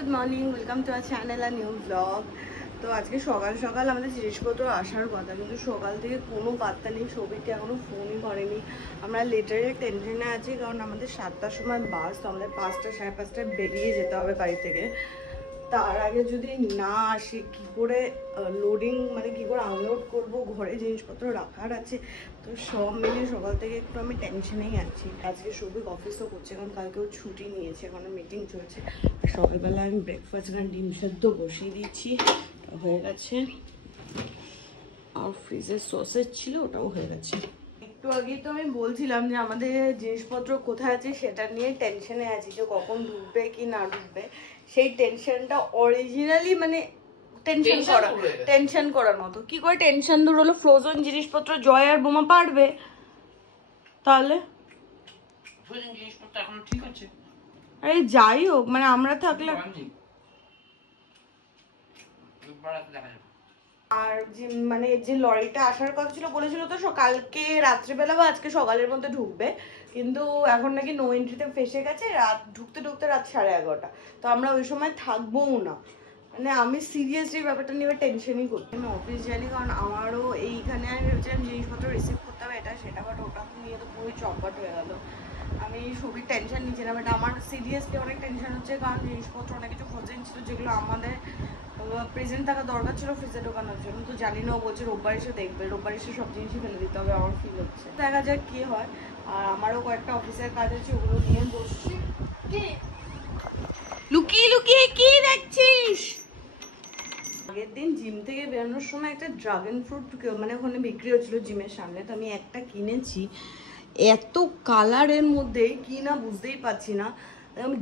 Good morning, welcome to our channel আর new blog. তো আজকে সকাল সকাল আমাদের জিনিসপত্র আসার কথা, কিন্তু সকাল থেকে কোনো পাত্তা নেই। সবিকে এখনো ফোনই করেনি। আমরা লেটারের টেনশনে আছি, কারণ আমাদের 7টার সময় বাস, তো আমাদের 5টা সাড়ে 5টায় বেরিয়ে যেতে হবে বাড়ি থেকে। তার আগে যদি না আসে কি করে লোডিং, মানে কি করে আনলোড করব, ঘরে জিনিসপত্র রাখার আছে। তো সব মিলিয়ে সকাল থেকে একটু আমি টেনশনেই আছি। আজকে সবিক অফিসও করছে, কারণ কালকেও ছুটি নিয়েছে, এখন মিটিং চলছে। সকালবেলা আমি ব্রেকফাস্ট আর ডিম সেদ্ধ বসিয়ে দিচ্ছি, হয়ে গেছে। আর ফ্রিজের সসেজ ছিল, ওটাও হয়ে গেছে। একটু আগেই তো আমি বলছিলাম যে আমাদের জিনিসপত্র কোথায় আছে সেটা নিয়ে টেনশনে আছি, যে কখন ঢুকবে কি না ঢুকবে। সেই টেনশনটা অরিজিনালি মানে টেনশন করার মতো। কি করে টেনশন দূর হলো? ফ্রোজেন জিনিসপত্র জয় আর বোমা পারবে, তাহলে আরে যাই হোক, মানে আমরা থাকলে। আর যে মানে যে লরিটা আসার কথা ছিল, বলেছিল তো কালকে রাত্রিবেলা বা আজকে সকালের মধ্যে ঢুকবে, কিন্তু এখন নাকি নো এন্ট্রিতে ফেসে গেছে। ঢুকতে রাত 11:30। তো আমরা ওই সময় থাকবোও না। মানে আমি সিরিয়াসলি ব্যাপারটা নিয়ে টেনশনই করছি। আমি অফিস যাইনি, কারণ আমারও এইখানে আমি ভেবেছিলাম জিনিসপত্র রিসিভ করতে হবে এটা সেটা, বাট ওটা নিয়ে তো পুরোই চম্পাট হয়ে গেল। আমি সবই টেনশন নিচ্ছি না, বাট আমার সিরিয়াসলি অনেক টেনশন হচ্ছে, কারণ জিনিসপত্র অনেক কিছু ফ্রোজেন ছিল যেগুলো আমাদের প্রেজেন্ট থাকা দরকার ছিল ফ্রিজে ঢোকানোর জন্য। তো জানি না, ও বলছে রোববার এসে দেখবে, রোববার এসে সব জিনিসই ফেলে দিতে হবে, আমার ফিল হচ্ছে। দেখা যাক কি হয়। আর আমারও কয়েকটা অফিসের কাজ আছে, ওগুলো নিয়ে বসছি। লুকিয়ে লুকিয়ে কি দেখছিস? আগের দিন জিম থেকে বেরোনোর সময় একটা ড্রাগন ফ্রুট মানে ওখানে বিক্রি হচ্ছিল জিমের সামনে, তো আমি একটা কিনেছি। এত কালারের মধ্যে কি না বুঝতেই পারছি না।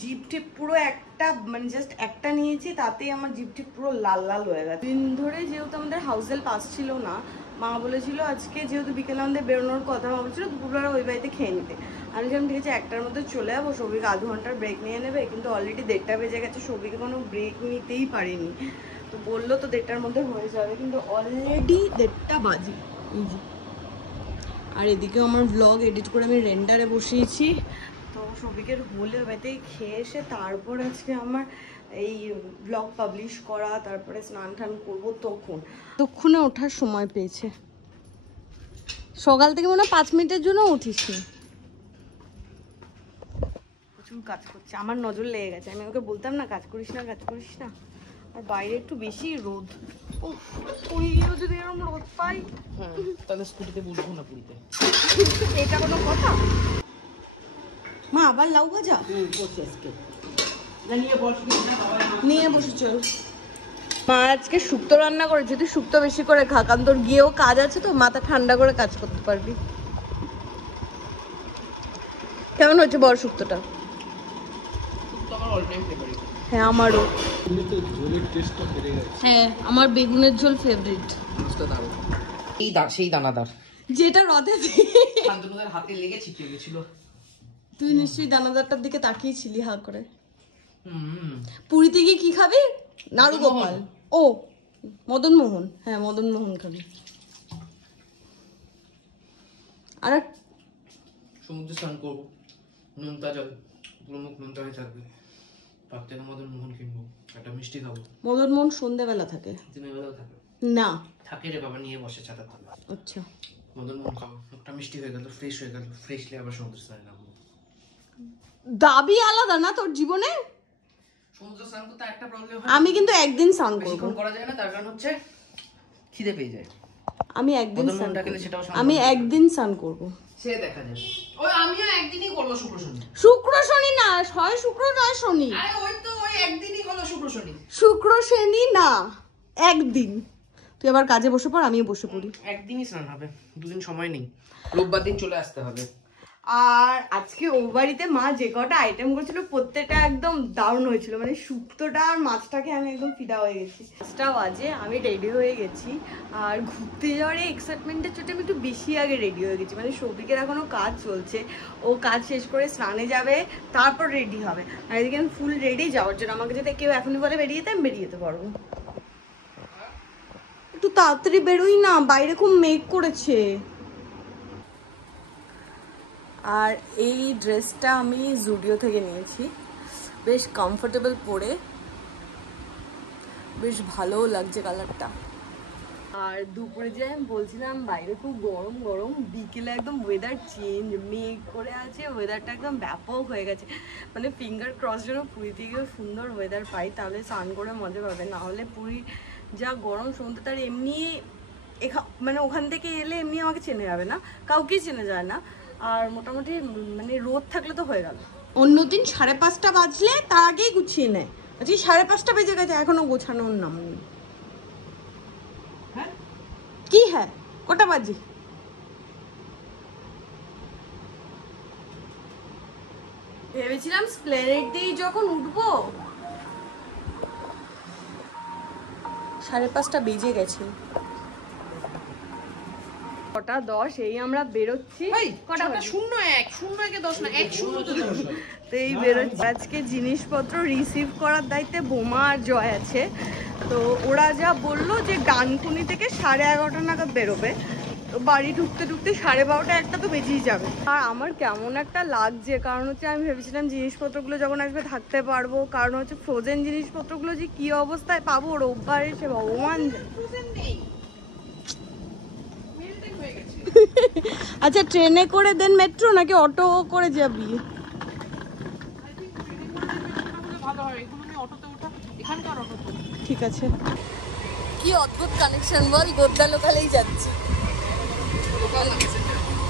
জিপ টিপ পুরো একটা, মানে জাস্ট একটা নিয়েছি, তাতেই আমার জিপ টিপ পুরো লাল লাল হয়ে গেছে। দিন ধরে যেহেতু আমাদের হাউস হেল্প আসছিল না, মা বলেছিল আজকে যেহেতু বিকেলে আমাদের বেরোনোর কথা, মা বলছিল দুপুরবেলা ওই বাড়িতে খেয়ে নিতে। আমি যেমন ঠিক আছে 1টার মধ্যে চলে যাবো, সবিকে আধ ঘন্টার ব্রেক নিয়ে নেবে, কিন্তু অলরেডি 1:30 বেজে গেছে, সবিকে কোনো ব্রেক নিতেই পারিনি। তো বললো তো 1:30টার মধ্যে হয়ে যাবে, কিন্তু অলরেডি 1:30 বাজে। এই যে, আর এদিকেও আমার ব্লগ এডিট করে আমি রেন্ডারে বসিয়েছি। তো সবিকের হলে বাড়িতে খেয়ে এসে তারপর আজকে আমার এই ব্লগ পাবলিশ করা, তারপরে স্নান টান করবো। ততক্ষণে ওঠার সময় পেয়েছে। সকাল থেকে মনে হয় 5 মিনিটের জন্য উঠিসনি। প্রচুর কাজ করছে, আমার নজর লেগে গেছে। আমি ওকে বলতাম না কাজ করিস না, কাজ করিস না। আর বাইরে একটু বেশি রোদ। পুরীও যদি এরকম রোদ পাই, তাহলে স্কুটিতে বসবো না পুরীতে। এটা কোনো কথা? মা আবার লাউ ভাজা নিয়ে বসে চল। মা আজকে শুক্তো রান্না করে, যদি শুক্তো বেশি করে খা, কারণ তোর গিয়েও কাজ আছে, তো মাথা ঠান্ডা করে কাজ করতে পারবি। কেমন হচ্ছে বড় শুক্তোটা? হ্যাঁ আমারও। হ্যাঁ আমার বেগুনের ঝোল ফেভারিট। সেই দানাদার যেটা রথে শান্তনুদের হাতে লেগে ছিটকে গেছিল। তুই নিশ্চয়ই দানাদারটার দিকে তাকিয়েছিলি হা করে। পুরীতে গিয়ে কি খাবি? নাড়ু গোপাল। ও মদন মোহন, হ্যাঁ মদন মোহন খাবি। আর সমুদ্রে স্নান করবো, নোনতা জল, পুরো মুখ নোনতা হয়ে থাকবে। তার থেকে মদন মোহন কিনবো, একটা মিষ্টি খাবো। মদন মোহন সন্ধ্যাবেলা থাকে? দিনের বেলাও থাকে না, থাকে রে বাবা, নিয়ে বসে ছাতা খাবো। আচ্ছা মদন মোহন খাবো, একটা মিষ্টি হয়ে গেল, ফ্রেশ হয়ে গেল, ফ্রেশলি আবার সমুদ্র স্নানে নামবো। দাবি আলাদা না তোর জীবনে? সমুদ্র স্নান করতে একটা প্রবলেম হয়, আমি কিন্তু একদিন স্নান করব। বেশিক্ষণ করা যায় না, তার কারণ হচ্ছে খিদে পেয়ে যায়। আমি একদিন মদন স্নান মোহনটা খেলে করব। সেটাও আমি একদিন স্নান করব। সে দেখা যাবে। ওই আমিও একদিনই করবো শুক্র শনি। শুক্র শনি না, হয় শুক্র নয় শনি। আরে ওই তো ওই একদিনই হলো শুক্র শনি। শুক্র শনি না, একদিন। তুই আবার কাজে বসে পড়, আমিও বসে পড়ি। একদিনই স্নান হবে, দুদিন সময় নেই, রোববার দিন চলে আসতে হবে। আর আজকে ও বাড়িতে মা যে কটা আইটেম করেছিল প্রত্যেকটা একদম দারুণ হয়েছিল। মানে শুক্তোটা আর মাছটাকে আমি একদম ফিদা হয়ে গেছি। 5টা বাজে, আমি রেডি হয়ে গেছি। আর ঘুরতে যাওয়ার এক্সাইটমেন্টের চোটে আমি একটু বেশি আগে রেডি হয়ে গেছি। মানে সৌভিকের এখনো কাজ চলছে, ও কাজ শেষ করে স্নানে যাবে, তারপর রেডি হবে। আর এদিকে আমি ফুল রেডি যাওয়ার জন্য। আমাকে যদি কেউ এখনই বলে বেরিয়ে যেতে, আমি বেরিয়ে যেতে পারবো। একটু তাড়াতাড়ি বেরোই না, বাইরে খুব মেঘ করেছে। আর এই ড্রেসটা আমি জুডিও থেকে নিয়েছি, বেশ কমফোর্টেবল পরে। বেশ ভালোও লাগছে কালারটা। আর দুপুরে যে আমি বলছিলাম বাইরে খুব গরম গরম, বিকেলে একদম ওয়েদার চেঞ্জ, মেঘ করে আছে, ওয়েদারটা একদম ব্যাপক হয়ে গেছে। মানে ফিঙ্গার ক্রস যেন পুরী থেকেও সুন্দর ওয়েদার পাই, তাহলে স্নান করে মজা পাবে। না হলে পুরী যা গরম, সমুদ্র তার এমনি মানে ওখান থেকে এলে এমনি আমাকে চেনে যাবে না, কাউকেই চেনে যায় না। আর মোটামুটি মানে রোদ থাকলে তো হয়ে গেল। অন্যদিন 5:30 বাজলে তার আগেই গুছিয়ে নেয়, আজকে 5:30 বেজে গেছে এখনো গোছানোর নাম নেই। কি হ্যাঁ, কটা বাজে? ভেবেছিলাম স্প্লেনেড দিয়ে যখন উঠবো, 5:30 বেজে গেছে। 10:10 এই আমরা বেরোচ্ছি। কটা? 01 না 10 তো এই বেরোচ্ছি। আজকে জিনিসপত্র রিসিভ করার দায়িত্বে বোমা আর জয় আছে। তো ওরা যা বললো যে ডানকুনি থেকে 11:30 নাগাদ বেরোবে, তো বাড়ি ঢুকতে ঢুকতে 12:30 একটা তো বেজেই যাবে। আর আমার কেমন একটা লাগছে, কারণ হচ্ছে আমি ভেবেছিলাম জিনিসপত্রগুলো যখন আসবে থাকতে পারবো, কারণ হচ্ছে ফ্রোজেন জিনিসপত্রগুলো যে কি অবস্থায় পাবো রোববার এসে ভগবান জানে। আচ্ছা ট্রেনে করে দেন মেট্রো নাকি অটো করে যাবি? ঠিক আছে। কি অদ্ভুত কানেকশন বল, গোদ্দা লোকালেই যাচ্ছি।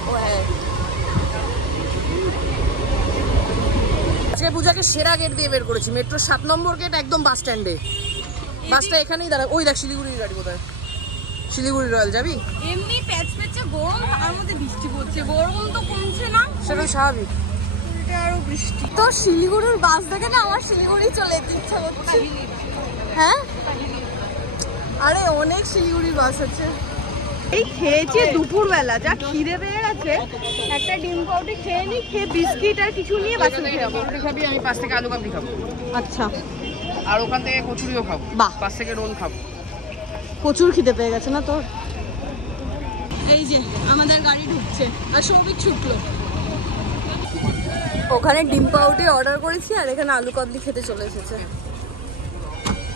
ও হ্যাঁ, আজকে পূজাকে সেরা গেট দিয়ে বের করেছি, মেট্রো 7 নম্বর গেট, একদম বাস স্ট্যান্ডে। বাসটা এখানেই দাঁড়া। ওই দেখ শিলিগুড়ির গাড়ি কোথায়, শিলিগুড়ি রয়্যাল যাবি? এমনি প্যাচ প্যাচে গরম, তার মধ্যে বৃষ্টি পড়ছে, গরম তো কমছে না, সেটা স্বাভাবিক। আরো বৃষ্টি। তো শিলিগুড়ির বাস দেখে না আমার শিলিগুড়ি চলে যেতে ইচ্ছা করছে। হ্যাঁ, আরে অনেক শিলিগুড়ির বাস আছে। এই খেয়েছি দুপুরবেলা, যা খিদে পেয়ে গেছে, একটা ডিম পাউরুটি খেয়ে নি, খেয়ে বিস্কিট আর কিছু নিয়ে বাসে উঠে যাবো। খাবি? আমি পাশ থেকে আলু কাবলি খাবো। আচ্ছা, আর ওখান থেকে কচুরিও খাবো। বাহ, পাশ থেকে রোল খাবো। প্রচুর খিদে পেয়ে গেছে না তোর? এই যে আমাদের গাড়ি ঢুকছে আর সৌভিক ছুটলো। ওখানে ডিম পাউরুটি অর্ডার করেছি আর এখানে আলু কাবলি খেতে চলে এসেছে।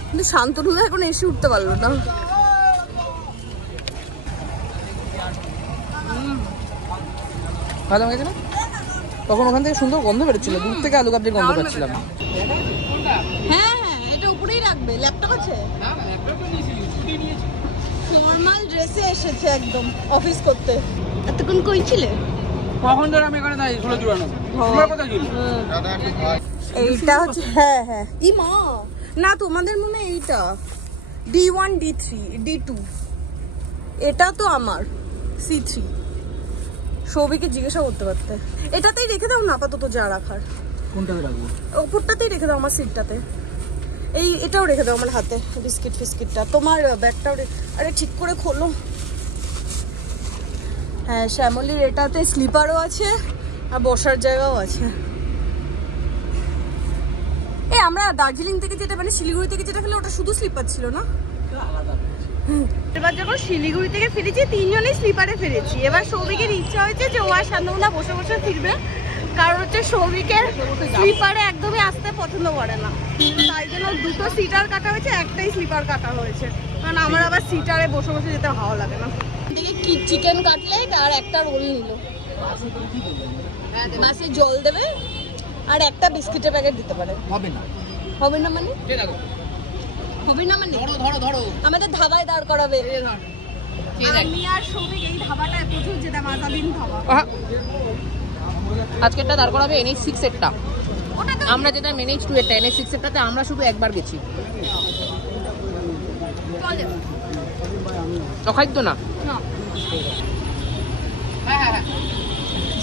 কিন্তু শান্তনু এখন এসে উঠতে পারলো না। ভালো গেছে না? তখন ওখান থেকে সুন্দর গন্ধ বেরোচ্ছিল, দূর থেকে আলু কাবলির গন্ধ পাচ্ছিলাম। হ্যাঁ হ্যাঁ, এটা উপরেই রাখবে। ল্যাপটপ আছে? ফর্মাল ড্রেসে এসেছে একদম অফিস করতে। এতক্ষণ কই ছিলে? কখন ধরে আমি এখানে দাঁড়িয়ে ঝুলে জুড়ানো। এইটা হচ্ছে, হ্যাঁ হ্যাঁ, ই মা না, তোমাদের মনে হয় এইটা D1 D3 D2, এটা তো আমার C3। সৌভিকে জিজ্ঞাসা করতে পারতে। এটাতেই রেখে দাও না আপাতত, যা রাখার। কোনটাতে রাখবো? ওপরটাতেই রেখে দাও, আমার সিটটাতে। এই এটাও রেখে দাও আমার হাতে, বিস্কিট ফিস্কিটটা। তোমার ব্যাগটাও আরে ঠিক করে খোলো। হ্যাঁ, শ্যামলির এটাতে স্লিপারও আছে আর বসার জায়গাও আছে। এই আমরা দার্জিলিং থেকে যেটা, মানে শিলিগুড়ি থেকে যেটা খেলে, ওটা শুধু স্লিপার ছিল না? এবার যখন শিলিগুড়ি থেকে ফিরেছি, 3 জনেই স্লিপারে ফিরেছি। এবার সৌভিকের ইচ্ছা হয়েছে যে ও আর শান্তনুদা বসে বসে ফিরবে, কারণ হচ্ছে সৌভিকের স্লিপারে একদমই আসতে পছন্দ করে না, তাই জন্য 2টো সিটার কাটা হয়েছে, একটাই স্লিপার কাটা হয়েছে, কারণ আমার আবার সিটারে বসে বসে যেতে ভালো লাগে না। এদিকে চিকেন কাটলেট আর একটা রোল নিল, বাসে জল দেবে আর একটা বিস্কিটের প্যাকেট দিতে পারে। হবে না? হবে না মানে? হবে না মানে ধরো ধরো, আমাদের ধাবায় দাঁড় করাবে। আমি আর সৌভিক এই ধাবাটায় প্রচুর যেতাম, আজাদিন ধাবা। আজকেরটা দাঁড় করাবে NH6 এরটা, আমরা যেটা NH2 এরটা। NH6 এরটাতে আমরা শুধু একবার গেছি। খাদ্য না,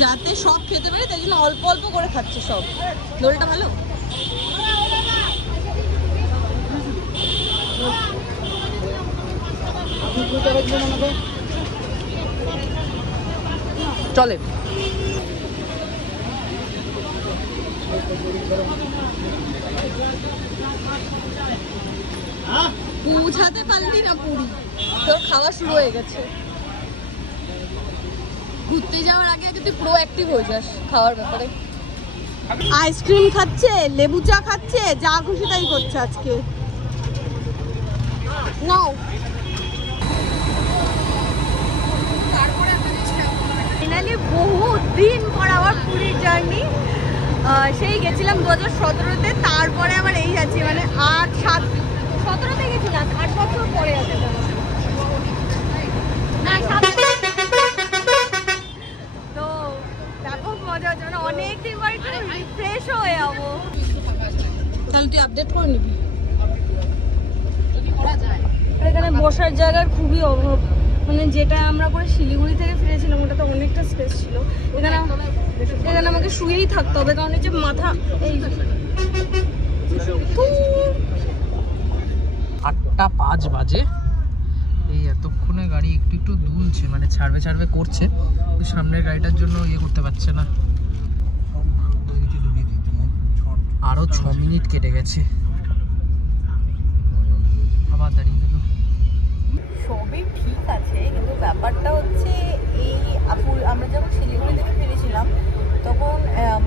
যাতে সব খেতে পারে তাই জন্য অল্প অল্প করে খাচ্ছে সব। দোলটা ভালো। চলে। পৌঁছাতে পারলি না পুরী, তোর খাওয়া শুরু হয়ে গেছে। ঘুরতে যাওয়ার আগে আগে তুই প্রো অ্যাক্টিভ হয়ে যাস খাওয়ার ব্যাপারে। আইসক্রিম খাচ্ছে, লেবু চা খাচ্ছে, যা খুশি তাই করছে আজকে। নাও। ফাইনালি বহুত দিন পর আবার পুরীর জার্নি। সেই গেছিলাম 2017-তে, তারপরে আবার এই যাচ্ছি, মানে 17-তে গেছিলাম, 8 বছর পরে আছে না, 7 তো ব্যাপক মজা হচ্ছে, মানে অনেকদিন পরে একটু রিফ্রেশ হয়ে যাবো। তাহলে তুই আপডেট করে নিবি। এখানে বসার জায়গার খুবই অভাব, মানে যেটা আমরা করে শিলিগুড়ি থেকে ফিরেছিলাম ওটাতে অনেকটা স্পেস ছিল। এখানে আমাকে শুয়েই থাকতে হবে, কারণ এই যে মাথা এই 8:05 বাজে। এই এতক্ষণে গাড়ি একটু একটু দুলছে, মানে ছাড়বে করছে, কিন্তু সামনের গাড়িটার জন্য ইয়ে করতে পারছে না। আরো 6 মিনিট কেটে গেছে, আবার দাঁড়িয়ে গেল। সবই ঠিক আছে, কিন্তু ব্যাপারটা হচ্ছে এই আমরা যখন শিলিগুড়ি থেকে ফিরেছিলাম তখন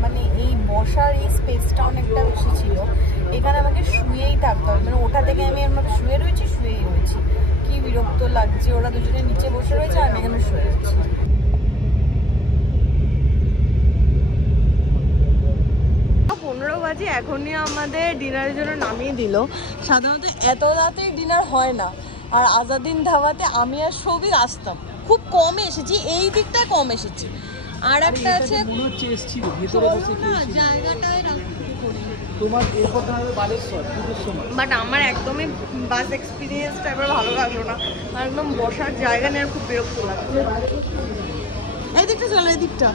মানে এই বসার এই স্পেসটা অনেকটা বেশি ছিল। এখানে আমাকে শুয়েই থাকতে হবে, মানে ওটা থেকে আমি আমাকে শুয়েই রয়েছি। কি বিরক্ত লাগছে, ওরা দুজনে নিচে বসে রয়েছে আর আমি এখানে শুয়ে রয়েছি। 15 বাজে, এখনই আমাদের ডিনারের জন্য নামিয়ে দিল। সাধারণত এত রাতে ডিনার হয় না, আর আজাদিন ধাবাতে আমি আর সৌভিক আসতাম, খুব কম এসেছি, এই দিকটায় কম এসেছি। আর একটা আছে জায়গাটায় বাট আমার একদমই বাস এক্সপিরিয়েন্সটা এবার ভালো লাগলো না, আর একদম বসার জায়গা নিয়ে খুব বিরক্ত লাগলো। এই দিকটা চলো, এই দিকটা।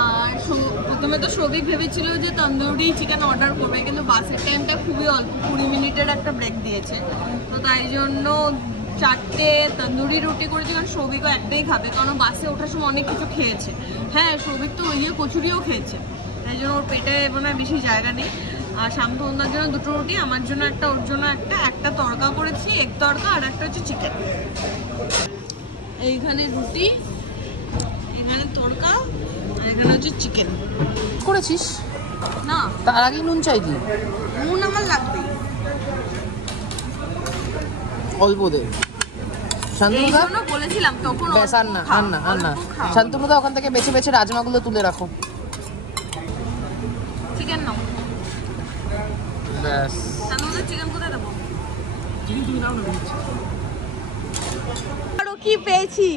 আর প্রথমে তো সৌভিক ভেবেছিল যে তন্দুরি চিকেন অর্ডার করবে, কিন্তু বাসের টাইমটা খুবই অল্প, 20 মিনিটের একটা ব্রেক দিয়েছে, তো তাই জন্য 4টে তন্দুরি রুটি করেছে, কারণ সৌভিকও একটাই খাবে, কারণ বাসে ওঠার সময় অনেক কিছু খেয়েছে। হ্যাঁ, সৌভিক তো কচুরিও খেয়েছে, তাই জন্য ওর পেটে মনে হয় বেশি জায়গা নেই। আর শান্তনুদার জন্য 2টো রুটি, আমার জন্য একটা, ওর জন্য একটা তড়কা করেছি, এগ তড়কা, আর একটা হচ্ছে চিকেন। এইখানে রুটি, এখানে তড়কা, আর এখানে হচ্ছে চিকেন। করেছিস না, তার আগে নুন চাইছি। নুন আমার লাগবে অল্প দে। শান্তনুদা বলেছিলাম তখন, বেশ আর না। শান্তনুদা ওখান থেকে বেছে রাজমাগুলো তুলে রাখো। চিকেন নাও। ব্যাস, শান্তনুদা চিকেন কোথায় দেবো? চিকেন তুমি দাও না। আরো কি পেয়েছি?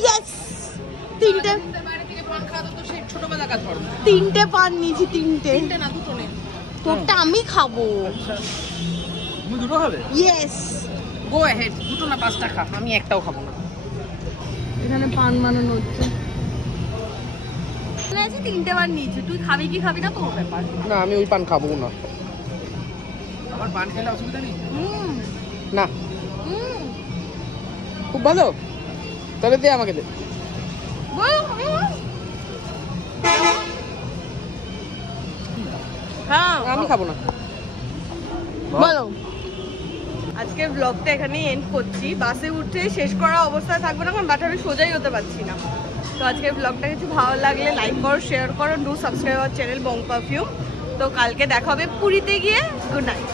ইয়েস, 3টে পান নিয়েছি, 3টে না, 2টো নে। তোরটা আমি খাবো। তুমি 2টো খাবে? Yes, go ahead. 2টো না 5টা খা, আমি একটাও খাবো না। এখানে পান বানানো হচ্ছে। 3টে পান নিয়েছি, তুই খাবি কি খাবি না তোর ব্যাপার। না, আমি ওই পান খাবো না। আমার পান খেলে অসুবিধা নেই না? খুব ভালো, তাহলে দে আমাকে দে। হ্যাঁ, আমি খাবো না। বলো। আজকের ব্লগটা এখানেই এন্ড করছি। বাসে উঠে শেষ করা অবস্থায় থাকবো না, কারণ বাট আমি সোজাই হতে পারছি না। তো আজকের ব্লগটা কিছু ভালো লাগলে লাইক করো, শেয়ার করো, do subscribe our channel Bong perfume. তো কালকে দেখা হবে পুরীতে গিয়ে। Good night.